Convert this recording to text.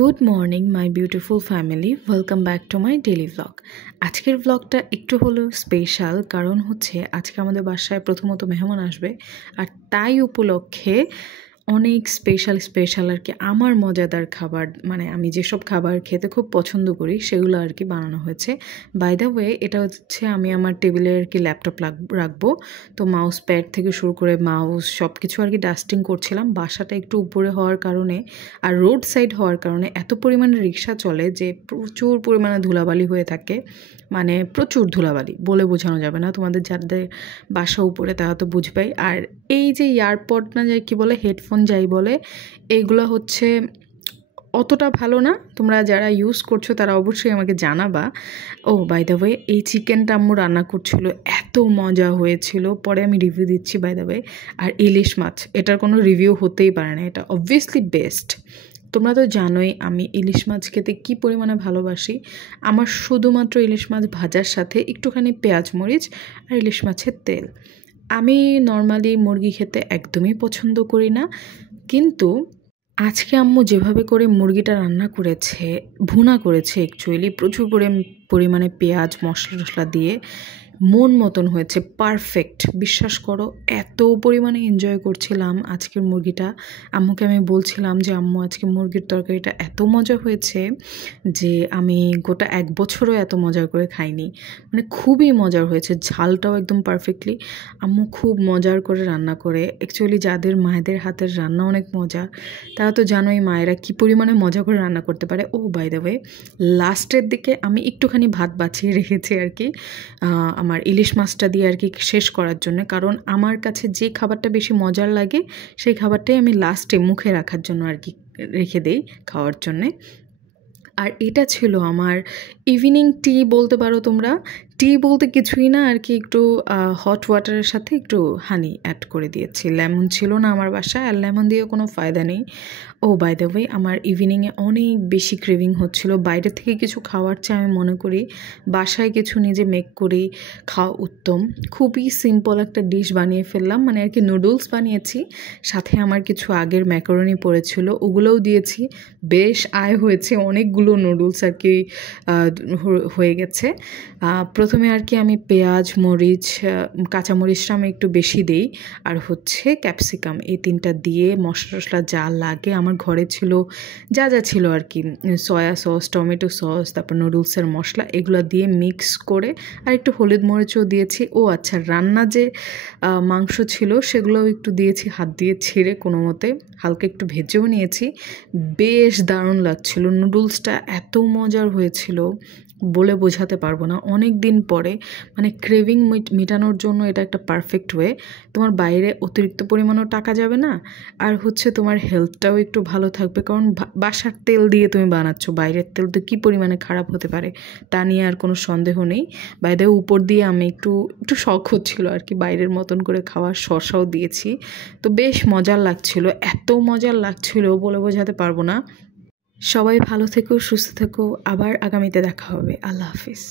Good morning my beautiful family, welcome back to my daily blog. আজকের ব্লগটা একটু হলো স্পেশাল, কারণ হচ্ছে আজকে আমাদের বাসায় প্রথমত মেহমান আসবে, আর তাই উপলক্ষে অনেক স্পেশাল আর কি আমার মজাদার খাবার, মানে আমি যেসব খাবার খেতে খুব পছন্দ করি সেগুলো আর কি বানানো হয়েছে। বাই দ্য ওয়ে, এটা হচ্ছে আমি আমার টেবিলে আর কি ল্যাপটপ রাখবো, তো মাউস প্যাড থেকে শুরু করে মাউস সব কিছু আর কি ডাস্টিং করছিলাম। বাসাটা একটু উপরে হওয়ার কারণে আর রোড সাইড হওয়ার কারণে এত পরিমাণে রিক্সা চলে যে প্রচুর পরিমাণে ধুলাবালি হয়ে থাকে, মানে প্রচুর ধুলাবালি বলে বোঝানো যাবে না। তোমাদের যাদের বাসা উপরে তারা তো বুঝবেই। আর এই যে ইয়ারপড না যাই কি বলে, হেডফোন যাই বলে, এইগুলো হচ্ছে অতটা ভালো না। তোমরা যারা ইউজ করছো তারা অবশ্যই আমাকে জানাবা। ও বাই দ্য ওয়ে, এই চিকেনটা আম্মু রান্না করছিল, এত মজা হয়েছিল, পরে আমি রিভিউ দিচ্ছি বাই দ্য ওয়ে। আর ইলিশ মাছ, এটার কোনো রিভিউ হতেই পারে না, এটা অবভিয়াসলি বেস্ট। তোমরা তো জানোই আমি ইলিশ মাছ খেতে কী পরিমাণে ভালোবাসি। আমার শুধুমাত্র ইলিশ মাছ ভাজার সাথে একটুখানি পেঁয়াজ মরিচ আর ইলিশ মাছের তেল। আমি নর্মালি মুরগি খেতে একদমই পছন্দ করি না, কিন্তু আজকে আম্মু যেভাবে করে মুরগিটা রান্না করেছে, ভুনা করেছে অ্যাকচুয়ালি, প্রচুর পরিমাণে পেঁয়াজ মশলা টশলা দিয়ে, মন মতন হয়েছে, পারফেক্ট। বিশ্বাস করো, এত পরিমাণে এনজয় করছিলাম আজকের মুরগিটা। আম্মুকে আমি বলছিলাম যে আম্মু আজকে মুরগির তরকারিটা এত মজা হয়েছে যে আমি গোটা 1 বছরও এত মজা করে খাইনি, মানে খুবই মজার হয়েছে। ঝালটাও একদম পারফেক্টলি। আম্মু খুব মজার করে রান্না করে। অ্যাকচুয়ালি যাদের মায়েদের হাতের রান্না অনেক মজা, তারা তো জানোই মায়েরা কী পরিমাণে মজা করে রান্না করতে পারে। ও বাই দ্য ওয়ে, লাস্টের দিকে আমি একটুখানি ভাত বাঁচিয়ে রেখেছি আর কি, আমার ইলিশ মাছটা দিয়ে আর কি শেষ করার জন্য। কারণ আমার কাছে যে খাবারটা বেশি মজার লাগে সেই খাবারটাই আমি লাস্টে মুখে রাখার জন্য আর কি রেখে দেই খাওয়ার জন্যে। আর এটা ছিল আমার ইভিনিং টি বলতে পারো তোমরা। টি বলতে কিছুই না আর কি, একটু হট ওয়াটারের সাথে একটু হানি অ্যাড করে দিয়েছি। লেমন ছিল না আমার বাসায়, আর লেমন দিয়ে কোনো ফায়দা নেই। ও বাই দ্য ওয়ে, আমার ইভিনিংয়ে অনেক বেশি ক্রেভিং হচ্ছিল বাইরে থেকে কিছু খাওয়ার চেয়ে। আমি মনে করি বাসায় কিছু নিজে মেক করি খাওয়া উত্তম। খুবই সিম্পল একটা ডিশ বানিয়ে ফেললাম, মানে আর কি নুডলস বানিয়েছি, সাথে আমার কিছু আগের ম্যাকারনি পড়েছিল ওগুলোও দিয়েছি। বেশ আয় হয়েছে, অনেকগুলো নুডলস আর কি হয়ে গেছে। প্রথমে আর কি আমি পেঁয়াজ মরিচ কাঁচামরিচটা আমি একটু বেশি দিই, আর হচ্ছে ক্যাপসিকাম, এই 3টা দিয়ে মশলা টশলা যা লাগে আমার ঘরে ছিল, যা ছিল আর কি, সয়া সস, টমেটো সস, তারপর নুডলসের মশলা, এগুলো দিয়ে মিক্স করে আর একটু হলুদ মরিচও দিয়েছি। ও আচ্ছা, রান্না যে মাংস ছিল সেগুলোও একটু দিয়েছি, হাত দিয়ে ছেড়ে কোনো মতে হালকা একটু ভেজেও নিয়েছি। বেশ দারুণ লাগছিল, নুডলসটা এত মজার হয়েছিল বলে বোঝাতে পারবো না। অনেক দিন পরে, মানে ক্রেভিং মেটানোর জন্য এটা একটা পারফেক্ট ওয়ে। তোমার বাইরে অতিরিক্ত পরিমাণও টাকা যাবে না, আর হচ্ছে তোমার হেলথটাও একটু ভালো থাকবে, কারণ বাসার তেল দিয়ে তুমি বানাচ্ছ, বাইরের তেল তো কী পরিমাণে খারাপ হতে পারে তা নিয়ে আর কোনো সন্দেহ নেই। বাইরে উপর দিয়ে আমি একটু শখ হচ্ছিল আর কি বাইরের মতন করে খাওয়ার, শসাও দিয়েছি। তো বেশ মজার লাগছিল, এত মজার লাগছিল বলে বোঝাতে পারবো না। সবাই ভালো থেকো, সুস্থ থেকো, আবার আগামীতে দেখা হবে। আল্লাহ হাফিজ।